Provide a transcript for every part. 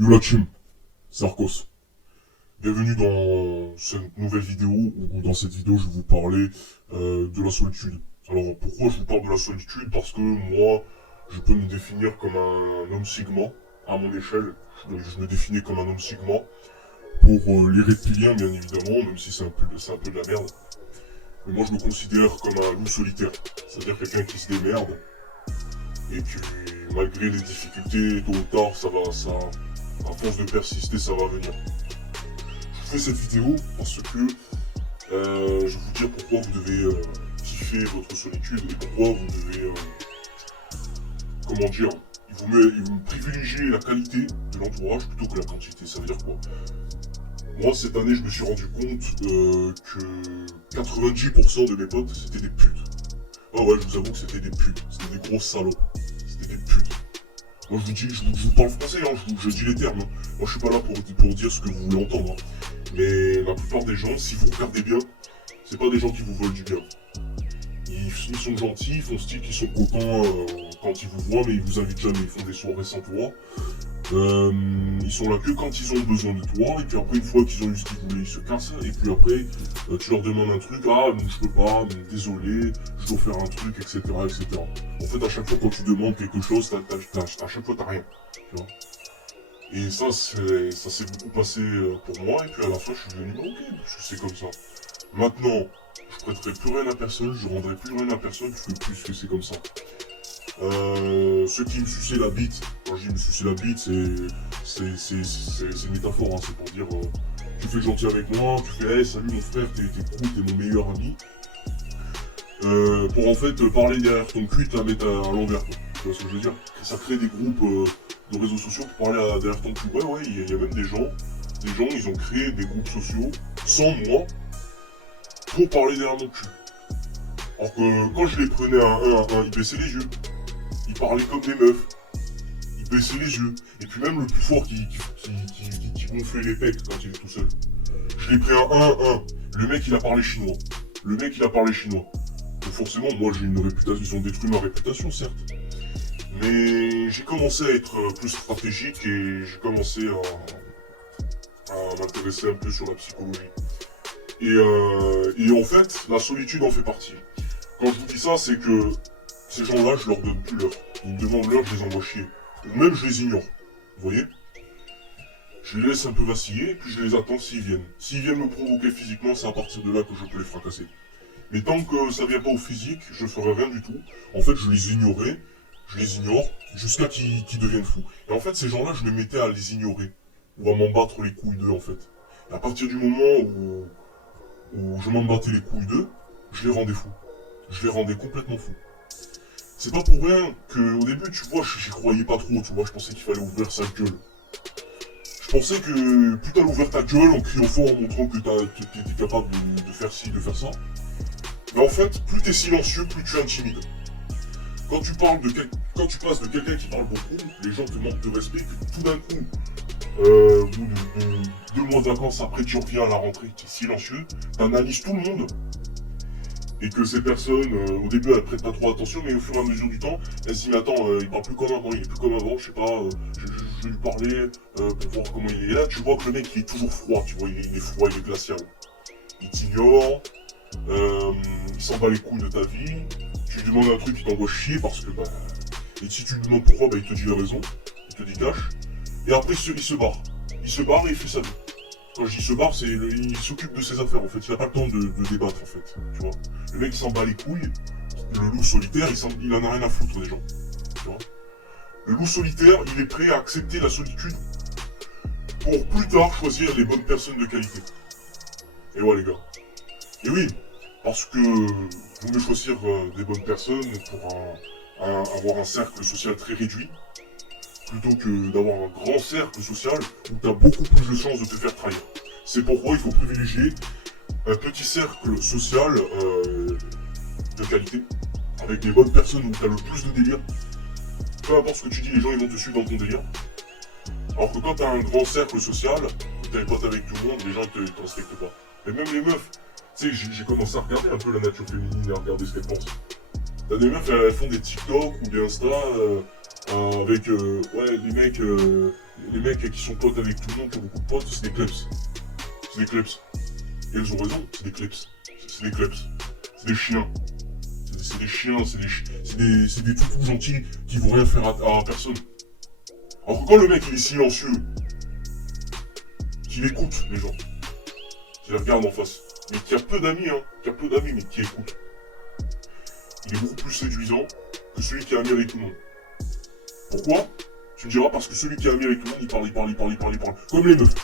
Yo la team, c'est Arcos. Bienvenue dans cette nouvelle vidéo où dans cette vidéo je vais vous parler de la solitude. Alors pourquoi je vous parle de la solitude? Parce que moi je peux me définir comme un homme sigma à mon échelle. Je me définis comme un homme sigma pour les reptiliens bien évidemment, même si c'est un peu de la merde. Mais moi je me considère comme un loup solitaire, c'est-à-dire quelqu'un qui se démerde et qui malgré les difficultés tôt ou tard à force de persister ça va venir. Je fais cette vidéo parce que je vais vous dire pourquoi vous devez kiffer votre solitude et pourquoi vous devez, comment dire, il vous privilégier la qualité de l'entourage plutôt que la quantité. Ça veut dire quoi? Moi, cette année, je me suis rendu compte que 90% de mes potes, c'était des putes. Ah ouais, je vous avoue que c'était des putes. C'était des grosses salopes. C'était des putes. Moi, je vous parle français, hein, je dis les termes. Hein. Moi, je suis pas là pour dire ce que vous voulez entendre. Hein. Mais la plupart des gens, si vous regardez bien, c'est pas des gens qui vous veulent du bien. Ils sont gentils, ils font style qu'ils sont contents quand ils vous voient, mais ils vous invitent jamais, ils font des soirées sans toi. Ils sont là que quand ils ont besoin de toi, et puis après, une fois qu'ils ont eu ce qu'ils voulaient, ils se cassent, et puis après, tu leur demandes un truc, ah, je peux pas, désolé, je dois faire un truc, etc., etc. En fait, à chaque fois, quand tu demandes quelque chose, à chaque fois, t'as rien, tu vois. Et ça s'est beaucoup passé pour moi, et puis à la fin, je suis devenu, bah, ok, parce que c'est comme ça. Maintenant, je prêterai plus rien à personne, je rendrai plus rien à personne, plus que c'est comme ça. Ceux qui me suçaient la bite, quand je dis me sucer la bite, c'est une métaphore, hein, c'est pour dire tu fais gentil avec moi, tu fais hey, salut mon frère, t'es cool, t'es mon meilleur ami. Pour en fait parler derrière ton cul, te la mettre à l'envers, quoi. Tu vois ce que je veux dire? Ça crée des groupes de réseaux sociaux pour parler derrière ton cul. Ouais, il y a même des gens, ils ont créé des groupes sociaux sans moi pour parler derrière mon cul. Alors que quand je les prenais à un, ils baissaient les yeux. Ils parlaient comme des meufs. Ils baissaient les yeux. Et puis même le plus fort qui gonflait les pecs quand il est tout seul. Je l'ai pris à un. Le mec il a parlé chinois. Donc forcément, moi j'ai une réputation. Ils ont détruit ma réputation, certes. Mais j'ai commencé à être plus stratégique et j'ai commencé à m'intéresser un peu sur la psychologie. Et en fait, la solitude en fait partie. Quand je vous dis ça, c'est que ces gens-là, je leur donne plus l'heure. Ils me demandent l'heure, je les envoie chier. Ou même je les ignore. Vous voyez? Je les laisse un peu vaciller, puis je les attends s'ils viennent. S'ils viennent me provoquer physiquement, c'est à partir de là que je peux les fracasser. Mais tant que ça vient pas au physique, je ferai rien du tout. En fait, je les ignore, jusqu'à qu'ils deviennent fous. Et en fait, ces gens-là, je me mettais à les ignorer. Ou à m'en battre les couilles d'eux, en fait. Et à partir du moment où je m'en battais les couilles d'eux, je les rendais fous. Je les rendais complètement fous. C'est pas pour rien que au début, tu vois, j'y croyais pas trop, tu vois, je pensais qu'il fallait ouvrir sa gueule. Je pensais que plus t'allais ouvrir ta gueule en criant fort, en montrant que t'étais capable de faire ci, de faire ça. Mais en fait, plus t'es silencieux, plus tu intimides. Quand tu passes de quelqu'un qui parle beaucoup, les gens te manquent de respect, que tout d'un coup, au bout de 2 mois de vacances après, tu reviens à la rentrée, tu es silencieux, t'analyses tout le monde, et que ces personnes, au début, elles prêtent pas trop attention, mais au fur et à mesure du temps, elles se disent, mais attends, il parle plus comme avant, il est plus comme avant, je sais pas, je vais lui parler pour voir comment il est. Et là, tu vois que le mec, il est toujours froid, tu vois, il est froid, il est glacial. Il t'ignore, il s'en bat les couilles de ta vie, tu lui demandes un truc, il t'envoie chier parce que, bah... Et si tu lui demandes pourquoi, bah, il te dit la raison, il te dit cache, et après, il se barre. Il se barre et il fait sa vie. Quand je dis se barre, il s'occupe de ses affaires en fait. Il n'a pas le temps de débattre en fait. Tu vois. Le mec il s'en bat les couilles. Le loup solitaire, il en a rien à foutre des gens. Tu vois. Le loup solitaire, il est prêt à accepter la solitude pour plus tard choisir les bonnes personnes de qualité. Et ouais les gars. Et oui, parce que vous voulez choisir des bonnes personnes pour avoir un cercle social très réduit, plutôt que d'avoir un grand cercle social où tu as beaucoup plus de chances de te faire trahir. C'est pourquoi il faut privilégier un petit cercle social de qualité, avec des bonnes personnes où tu as le plus de délire. Peu importe ce que tu dis, les gens ils vont te suivre dans ton délire. Alors que quand tu as un grand cercle social, où tu es pote avec tout le monde, les gens ils te respectent pas. Et même les meufs, tu sais, j'ai commencé à regarder un peu la nature féminine et à regarder ce qu'elles pensent. T'as des meufs, elles font des TikTok ou des Insta, avec, ouais, les mecs qui sont potes avec tout le monde, qui ont beaucoup de potes, c'est des kleps. C'est des kleps. Et elles ont raison, c'est des kleps. C'est des kleps. C'est des chiens. C'est des chiens, c'est des toutous gentils qui vont rien faire à personne. Alors que quand le mec il est silencieux, qu'il écoute les gens, qu'il les regarde en face, mais qui a peu d'amis, mais qui écoute, il est beaucoup plus séduisant que celui qui est ami avec tout le monde. Pourquoi? Tu me diras parce que celui qui est ami avec tout le monde, il parle. Comme les meufs.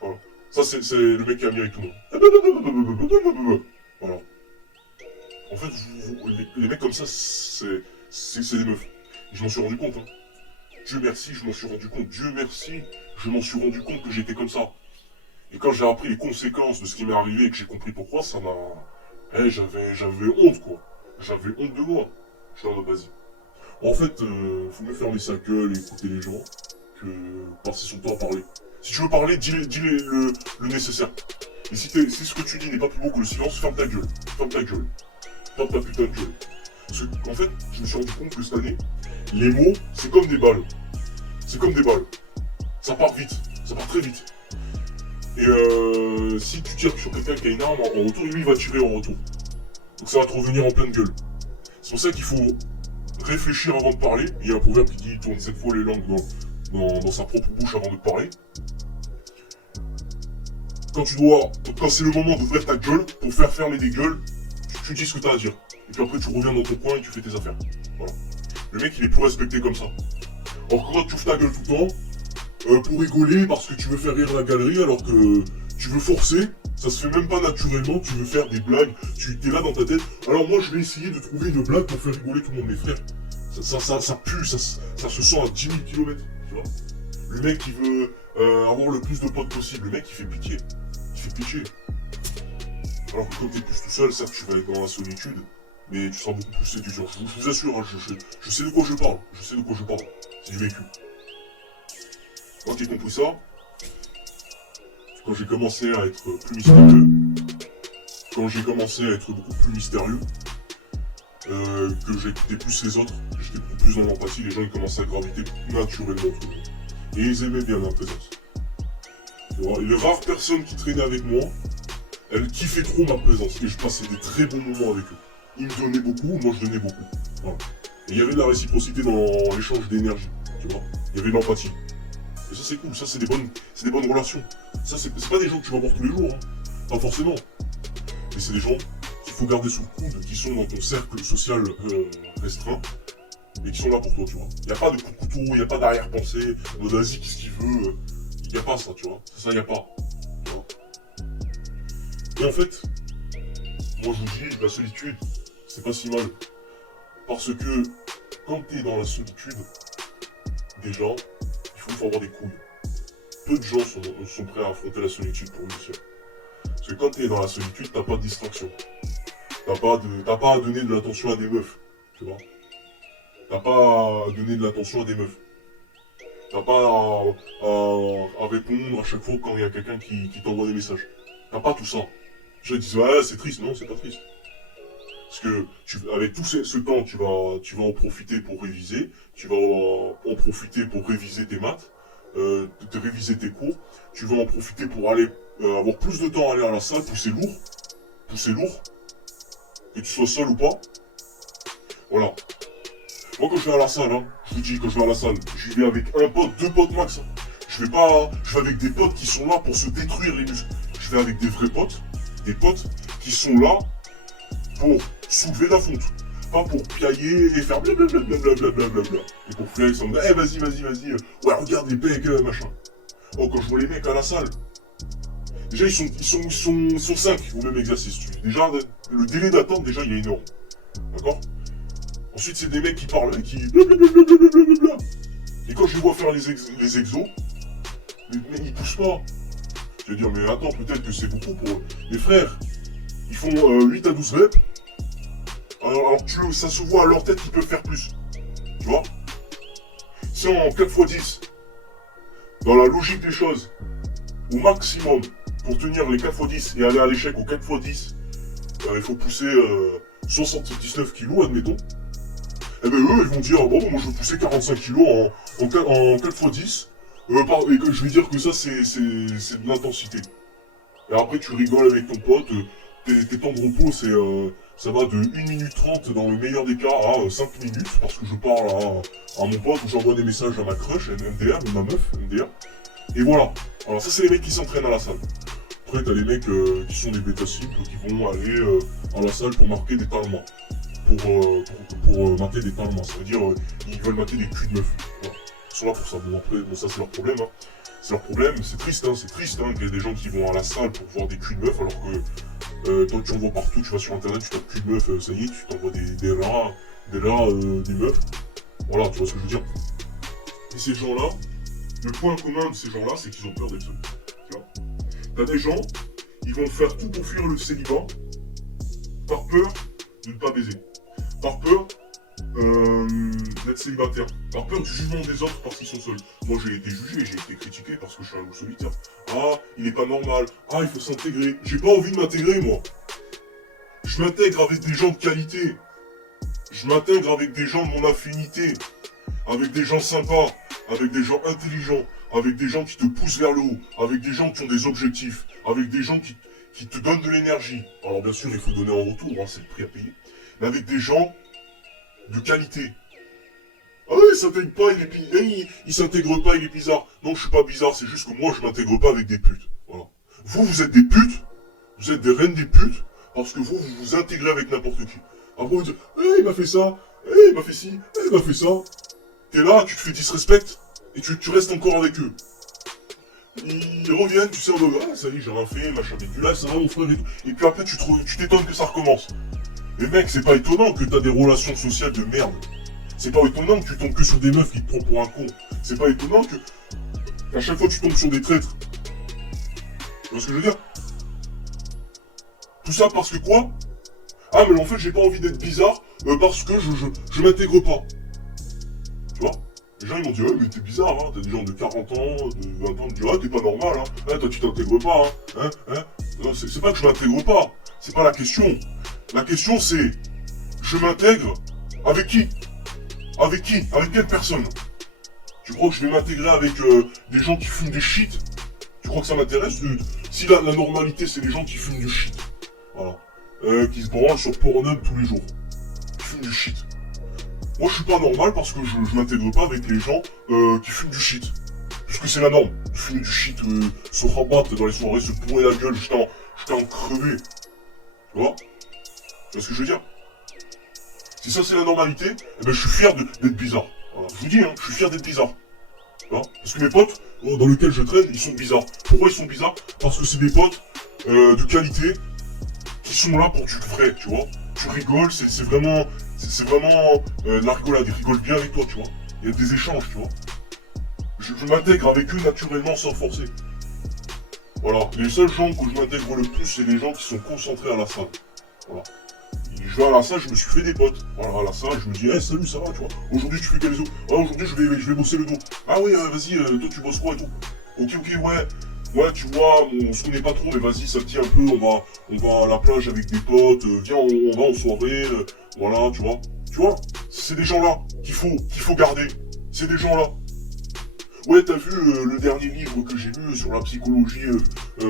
Voilà. Ça, c'est le mec qui est ami avec tout le monde. Voilà. En fait, les mecs comme ça, c'est des meufs. Je m'en suis rendu compte. Hein. Dieu merci, je m'en suis rendu compte. Dieu merci, je m'en suis rendu compte que j'étais comme ça. Et quand j'ai appris les conséquences de ce qui m'est arrivé et que j'ai compris pourquoi, ça m'a... j'avais honte, quoi. J'avais honte de moi. Je suis en vas-y. En fait, faut mieux fermer sa gueule et écouter les gens que passer son temps à parler. Si tu veux parler, dis le nécessaire. Et si ce que tu dis n'est pas plus beau que le silence, ferme ta gueule. Ferme ta gueule. Ferme ta putain de gueule. Parce qu'en fait, je me suis rendu compte que cette année, les mots, c'est comme des balles. C'est comme des balles. Ça part vite. Ça part très vite. Et si tu tires sur quelqu'un qui a une arme en retour, lui il va tirer en retour. Donc ça va te revenir en pleine gueule. C'est pour ça qu'il faut réfléchir avant de parler. Il y a un proverbe qui dit tourne 7 fois les langues dans sa propre bouche avant de parler. Quand c'est le moment d'ouvrir ta gueule, pour faire fermer des gueules, tu dis ce que tu as à dire. Et puis après tu reviens dans ton coin et tu fais tes affaires. Voilà. Le mec il est plus respecté comme ça. Alors que quand tu ouvres ta gueule tout le temps, pour rigoler parce que tu veux faire rire la galerie alors que tu veux forcer, ça se fait même pas naturellement, tu veux faire des blagues, tu es là dans ta tête. Alors moi je vais essayer de trouver une blague pour faire rigoler tout le monde, mes frères. Ça pue, ça se sent à 10 000 km, tu vois. Le mec qui veut avoir le plus de potes possible, le mec il fait pitié. Il fait pitié. Alors que quand t'es plus tout seul, certes tu vas être dans la solitude, mais tu seras beaucoup plus séduisant. Je vous assure, hein, je sais de quoi je parle. Je sais de quoi je parle. C'est du vécu. Quand j'ai compris ça, quand j'ai commencé à être plus mystérieux, que j'écoutais plus les autres, que j'étais beaucoup plus dans l'empathie, les gens ils commençaient à graviter naturellement autour de moi. Et ils aimaient bien ma présence. Et les rares personnes qui traînaient avec moi, elles kiffaient trop ma présence et je passais des très bons moments avec eux. Ils me donnaient beaucoup, moi je donnais beaucoup. Voilà. Et il y avait de la réciprocité dans l'échange d'énergie, tu vois. Il y avait de l'empathie. Et ça c'est cool, ça c'est des bonnes relations. Ça c'est pas des gens que tu vas voir tous les jours, hein. Pas forcément. Mais c'est des gens qu'il faut garder sous le coude, qui sont dans ton cercle social restreint, et qui sont là pour toi, tu vois. Y a pas de coup de couteau, y a pas d'arrière-pensée, vas-y, qu'est-ce qu'il veut, y a pas ça, tu vois. Ça y a pas. Tu vois. Et en fait, moi je vous dis, la solitude, c'est pas si mal. Parce que quand t'es dans la solitude, déjà, il faut avoir des couilles. Peu de gens sont prêts à affronter la solitude pour réussir. Parce que quand t'es dans la solitude, t'as pas de distraction. T'as pas à donner de l'attention à des meufs, tu vois. T'as pas à donner de l'attention à des meufs. T'as pas à répondre à chaque fois quand il y a quelqu'un qui t'envoie des messages. T'as pas tout ça. Les gens disent ouais c'est triste, non c'est pas triste. Parce que avec tout ce temps, tu vas en profiter pour réviser, tu vas en profiter pour réviser tes maths, de réviser tes cours, tu vas en profiter pour aller avoir plus de temps à aller à la salle, pousser lourd, que tu sois seul ou pas. Voilà. Moi quand je vais à la salle, hein, je vous dis quand je vais à la salle, j'y vais avec un pote, 2 potes max. Hein. Je vais avec des potes qui sont là pour se détruire les muscles. Je vais avec des vrais potes, des potes qui sont là pour soulever la fonte. Pas pour piailler et faire blablabla. Et pour faire ça, vas-y. Ouais, regarde les pecs, machin. Oh, quand je vois les mecs à la salle, déjà ils sont 5 au même exercice. Déjà, le délai d'attente, déjà, il est énorme. D'accord? Ensuite, c'est des mecs qui parlent, qui blablabla. Et quand je les vois faire les exos, mais ils poussent pas. Je vais dire, mais attends, peut-être que c'est beaucoup pour eux. Les frères, ils font 8 à 12 reps. Alors ça se voit à leur tête qu'ils peuvent faire plus. Tu vois? Si en 4x10, dans la logique des choses, au maximum, pour tenir les 4x10 et aller à l'échec au 4x10, il faut pousser 79 kilos, admettons. eh ben eux, ils vont dire, bon, moi je veux pousser 45 kilos en 4 x 10, et que je vais dire que ça, c'est de l'intensité. Et après, tu rigoles avec ton pote, tes temps de repos, ça va de 1 minute 30 dans le meilleur des cas à 5 minutes, parce que je parle à mon pote, ou j'envoie des messages à ma crush, MDR, ma meuf, MDR. Et voilà. Alors ça, c'est les mecs qui s'entraînent à la salle. Après, t'as les mecs qui sont des bêta cibles, qui vont aller à la salle pour marquer des talents. Pour mater des talents. Ça veut dire, ils veulent mater des culs de meufs. Voilà. Ils sont là pour ça. Bon, après, bon, ça, c'est leur problème. Hein. C'est leur problème, c'est triste, qu'il y ait des gens qui vont à la salle pour voir des culs de meufs, alors que toi tu en vois partout, tu vas sur internet, tu tapes cul de meuf, ça y est, tu t'envoies des rats, des meufs. Voilà, tu vois ce que je veux dire. Et ces gens-là, le point commun de ces gens-là, c'est qu'ils ont peur d'être seuls. Tu vois. T'as des gens, ils vont faire tout pour fuir le célibat, par peur de ne pas baiser, par peur d'être célibataire, par peur du jugement des autres parce qu'ils sont seuls. Moi j'ai été jugé, j'ai été critiqué parce que je suis un loup solitaire. Ah, il est pas normal, ah, il faut s'intégrer. J'ai pas envie de m'intégrer moi. Je m'intègre avec des gens de qualité. Je m'intègre avec des gens de mon affinité. Avec des gens sympas, avec des gens intelligents, avec des gens qui te poussent vers le haut, avec des gens qui ont des objectifs, avec des gens qui te donnent de l'énergie. Alors bien sûr, il faut donner en retour, hein, c'est le prix à payer. Mais avec des gens de qualité. Ah ouais, il s'intègre pas, il s'intègre pas, il est bizarre. Non, je suis pas bizarre, c'est juste que moi, je m'intègre pas avec des putes. Voilà. Vous êtes des putes, vous êtes des reines des putes, parce que vous vous intégrez avec n'importe qui. Après, vous dites, il m'a fait ça, il m'a fait ci, il m'a fait ça. T'es là, tu te fais disrespect, et tu restes encore avec eux. Ils reviennent, tu sais, en mode, ah, ça y est, j'ai rien fait, machin, mais là, ça va, mon frère, et tout. Et puis après, tu t'étonnes que ça recommence. Mais mec, c'est pas étonnant que t'as des relations sociales de merde. C'est pas étonnant que tu tombes que sur des meufs qui te prennent pour un con. C'est pas étonnant que, à chaque fois, tu tombes sur des traîtres. Tu vois ce que je veux dire? Tout ça parce que quoi? Ah, mais en fait, j'ai pas envie d'être bizarre, parce que je m'intègre pas. Tu vois? Les gens ils m'ont dit, mais t'es bizarre, hein, t'as des gens de 40 ans, de 20 ans, qui disent, ah, t'es pas normal, hein, toi tu t'intègres pas, hein. Non, c'est pas que je m'intègre pas, c'est pas la question. La question c'est, je m'intègre avec qui? Avec qui? Avec quelle personne? Tu crois que je vais m'intégrer avec des gens qui fument des shit? Tu crois que ça m'intéresse? Si la normalité c'est les gens qui fument du shit, voilà, qui se branlent sur Pornhub tous les jours, qui fument du shit. Moi je suis pas normal parce que je m'intègre pas avec les gens qui fument du shit. Puisque c'est la norme. Fumer du shit, se rabattre dans les soirées, se pourrir la gueule, j'étais en crevé. Tu vois? Tu vois ce que je veux dire? Si ça c'est la normalité, eh ben je suis fier d'être bizarre. Voilà. Je vous dis, je suis fier d'être bizarre. Tu vois? Parce que mes potes, dans lesquels je traîne, ils sont bizarres. Pourquoi ils sont bizarres? Parce que c'est des potes de qualité qui sont là pour du vrai, tu vois? Tu rigoles, c'est vraiment de la rigolade, ils rigolent bien avec toi, tu vois. Il y a des échanges, tu vois. Je m'intègre avec eux naturellement sans forcer. Voilà, les seuls gens que je m'intègre le plus, c'est les gens qui sont concentrés à la salle. Voilà. Et je vais à la salle, je me suis fait des potes. Voilà, à la salle, je me dis, salut, ça va, tu vois. Aujourd'hui, tu fais quel os? Ah, aujourd'hui, je vais bosser le dos. Ah oui, vas-y, toi, tu bosses quoi et tout? Ok, ouais. Ouais, tu vois, on se connaît pas trop, mais vas-y, ça te dit un peu, on va à la plage avec des potes, viens, on va en soirée, voilà, tu vois. Tu vois, c'est des gens-là qu'il faut garder. C'est des gens-là. Ouais, t'as vu le dernier livre que j'ai lu sur la psychologie,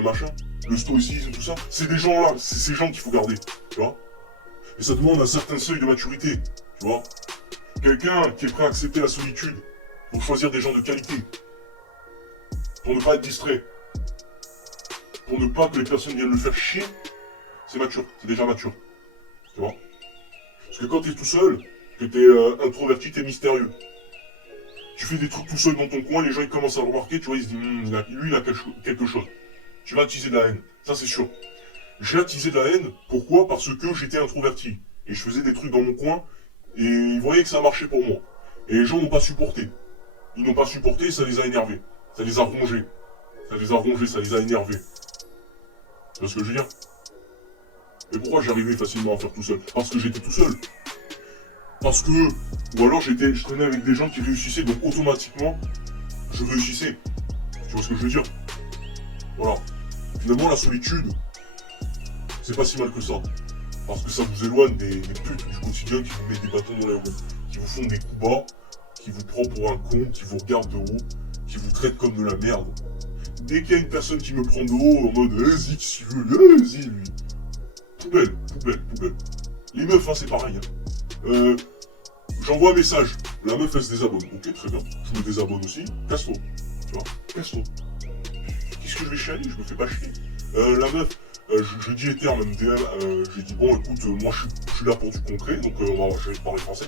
machin, le stoïcisme, tout ça? C'est des gens-là, c'est ces gens qu'il faut garder, tu vois. Et ça demande un certain seuil de maturité, tu vois. Quelqu'un qui est prêt à accepter la solitude pour choisir des gens de qualité. Pour ne pas être distrait. Pour ne pas que les personnes viennent le faire chier, c'est mature, c'est déjà mature. Tu vois? Parce que quand t'es tout seul, que t'es introverti, t'es mystérieux. Tu fais des trucs tout seul dans ton coin, les gens ils commencent à le remarquer, tu vois, ils se disent, lui il a quelque chose. Tu vas attiser de la haine, ça c'est sûr. J'ai attisé de la haine, pourquoi? Parce que j'étais introverti. Et je faisais des trucs dans mon coin, et ils voyaient que ça marchait pour moi. Et les gens n'ont pas supporté. Ils n'ont pas supporté, ça les a énervés. Ça les a rongés. Ça les a énervés. Tu vois ce que je veux dire? Et pourquoi j'arrivais facilement à faire tout seul? Parce que j'étais tout seul. Parce que, ou alors je traînais avec des gens qui réussissaient, donc automatiquement, je réussissais. Tu vois ce que je veux dire? Voilà. Finalement, la solitude, c'est pas si mal que ça. Parce que ça vous éloigne des putes du quotidien qui vous met des bâtons dans les roues. qui vous font des coups bas, qui vous prend pour un con, qui vous regarde de haut, qui vous traite comme de la merde. Dès qu'il y a une personne qui me prend de haut en mode vas-y qui tu veux, vas-y lui. Poubelle, poubelle, poubelle. Les meufs, hein, c'est pareil. Hein. J'envoie un message. La meuf, elle se désabonne. Ok, très bien. Je me désabonne aussi. Casse-toi. Tu vois, casse-toi. Qu'est-ce que je vais chialer? Je me fais pas chier. La meuf, je dis Ether, même DM, je lui dis bon écoute, moi je suis là pour du concret, donc je vais parler français.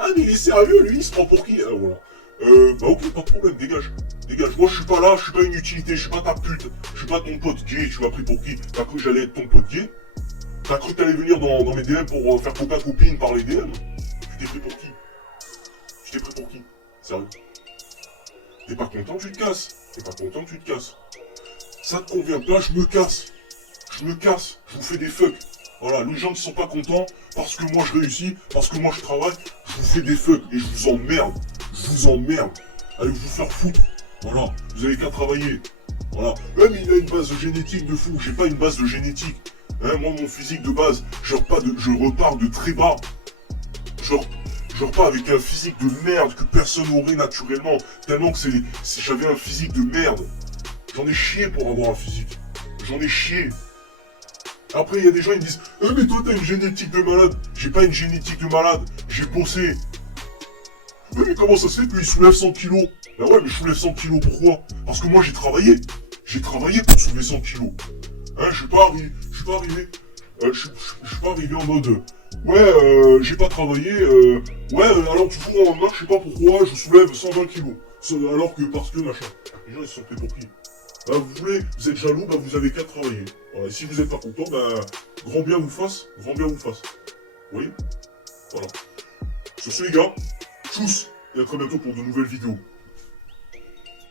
Ah mais il est sérieux lui, il se prend pour qui? Voilà. Bah ok, pas de problème, dégage. Dégage, moi je suis pas là, je suis pas une utilité, je suis pas ta pute, je suis pas ton pote gay, tu m'as pris pour qui? T'as cru que j'allais être ton pote gay? T'as cru que t'allais venir dans mes DM pour faire copain-copine par les DM? Tu t'es pris pour qui? Tu t'es pris pour qui? Sérieux? T'es pas content, tu te casses. T'es pas content, tu te casses. Ça te convient pas, je me casse. Je me casse, je vous fais des fucks. Voilà, les gens qui sont pas contents, parce que moi je réussis, parce que moi je travaille, je vous fais des fucks et je vous emmerde. Je vous emmerde. Allez vous faire foutre. Voilà, vous avez qu'à travailler. Voilà. Même il a une base génétique de fou, j'ai pas une base de génétique. Hein, moi mon physique de base, je repars de très bas. Je repars avec un physique de merde que personne n'aurait naturellement. Tellement que j'avais un physique de merde. J'en ai chié pour avoir un physique. J'en ai chié. Après, il y a des gens qui me disent mais toi, t'as une génétique de malade. J'ai pas une génétique de malade. J'ai bossé. Mais comment ça se fait qu'il soulève 100 kilos? Bah ouais, mais je soulève 100 kilos, pourquoi? Parce que moi, j'ai travaillé. J'ai travaillé pour soulever 100 kilos. Hein, je suis pas arrivé en mode j'ai pas travaillé, alors du coup en lendemain, je sais pas pourquoi, je soulève 120 kilos. Alors que parce que machin. Les gens ils se sont pris pour qui? Vous êtes jaloux, vous avez qu'à travailler. Voilà, et si vous êtes pas content, grand bien vous fasse, grand bien vous fasse. Vous voyez? Voilà. Sur ce les gars, tchuss, et à très bientôt pour de nouvelles vidéos.